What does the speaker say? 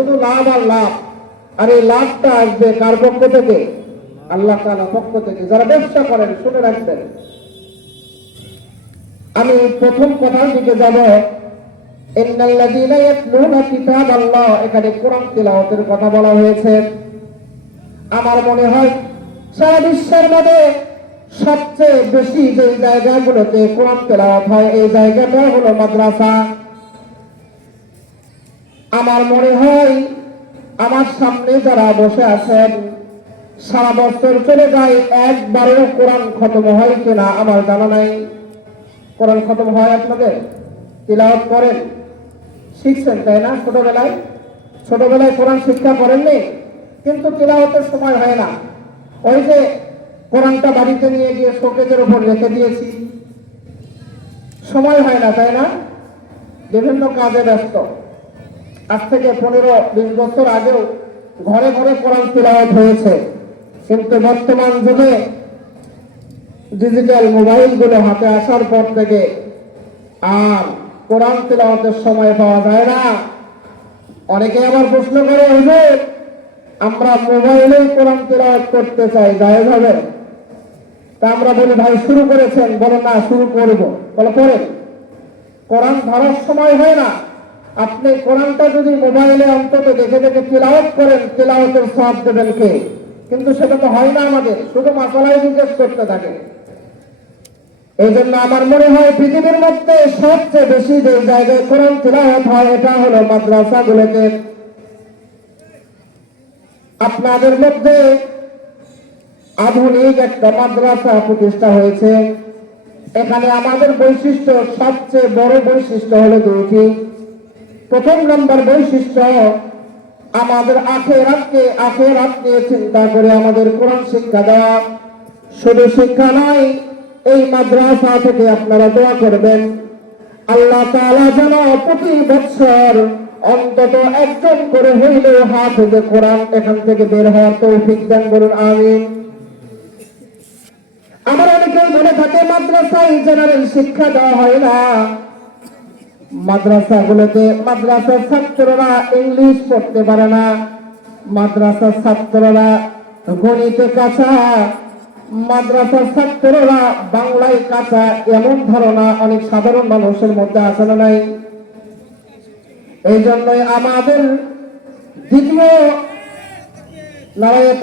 শুধু লাভ আর লাভ। আর এই লাভটা আসবে কার পক্ষ থেকে? আল্লাহ তাআলার পক্ষ থেকে। যারা ব্যবসা করেন শুনে রাখবেন। আমি প্রথম কথার দিকে যাব। ইন্নাল্লাযীনা ইয়াতলুনা কিতাবাল্লাহ, এখানে কোরআন তিলাওয়াতের কথা বলা হয়েছে। আমার মনে হয় সারা বিশ্বের মধ্যে সবচেয়ে বেশি যে জায়গাগুলোতে কোরআন তেলাওয়াত হয় এই জায়গাটা হলো মাদ্রাসা। আমার মনে হয় আমার সামনে যারা বসে আছেন সারা বছর চলে যায়, একবারও কোরআন খতম হয় কিনা আমার জানা নাই। কোরআন খতম হয় আপনাদের? তিলাওয়াত করেন, শিখছেন তাই না? ছোটবেলায় কোরআন শিক্ষা করেননি, কিন্তু তিলাওয়াতের সময় হয় না। ওই যে কোরআনটা বাড়িতে নিয়ে গিয়ে শোকেজের উপর রেখে দিয়েছি, সময় হয় না তাই না? বিভিন্ন কাজে ব্যস্ত। আজ থেকে 15-20 বছর আগেও ঘরে ঘরে কোরআন তিলাওয়াত হয়েছে, কিন্তু বর্তমান যুগে ডিজিটাল মোবাইলগুলো হাতে আসার পর থেকে আর কোরআন তিলাওয়াতের সময় পাওয়া যায় না। অনেকে আবার প্রশ্ন করে, হুজুর আমরা মোবাইলেই কোরআন তিলাওয়াত করতে চাই, জায়েজ হবে? তা আমরা বলি, ভাই শুরু করেছেন? বলে না, শুরু করব। বলে করেন। কোরআন ধরার সময় হয় না। আপনি কোরআনটা যদি মোবাইলে অন্তত দেখে দেখে তিলাওয়াত করেন, তিলাওয়াতের সওয়াব দেবেন কে? কিন্তু সেটা তো হয় না আমাদের, শুধু মাসালাই জিজ্ঞেস করতে থাকে। এই জন্য আমার মনে হয় পৃথিবীর মধ্যে সবচেয়ে বেশি যে জায়গায় কোরআন তিলাওয়াত হয় এটা হলো মাদ্রাসাগুলোতে। আপনাদের মধ্যে আধুনিক একটা মাদ্রাসা প্রতিষ্ঠা হয়েছে। এখানে আমাদের বৈশিষ্ট্য, সবচেয়ে বড় বৈশিষ্ট্য হলো দুটি। প্রথম নম্বর বৈশিষ্ট্য, আমাদের আখিরাত নিয়ে চিন্তা করে আমাদের কোরআন শিক্ষা দেওয়া। শুধু শিক্ষা নয়, এই মাদ্রাসা থেকে আপনারা দোয়া করবেন আল্লাহ তাআলা যেন প্রতি বছর অন্তত একজন করে হইলেও হাফেজ কোরআন এখান থেকে বের হওয়ার তৌফিক দেন, বলুন আমিন। আমার অনেকেই বলে থাকে মাদ্রাসায় জেনারেল শিক্ষা দেওয়া হয় না। মাদ্রাসার ছাত্ররা ইংলিশ পড়তে পারে না, মাদ্রাসার ছাত্ররা গণিতে কাঁচা, মাদ্রাসার ছাত্ররা বাংলায় কাঁচা, এমন ধারণা অনেক সাধারণ মানুষের মধ্যে আছে না নাই? এই জন্যই আমাদের দ্বিতীয় নারায়ে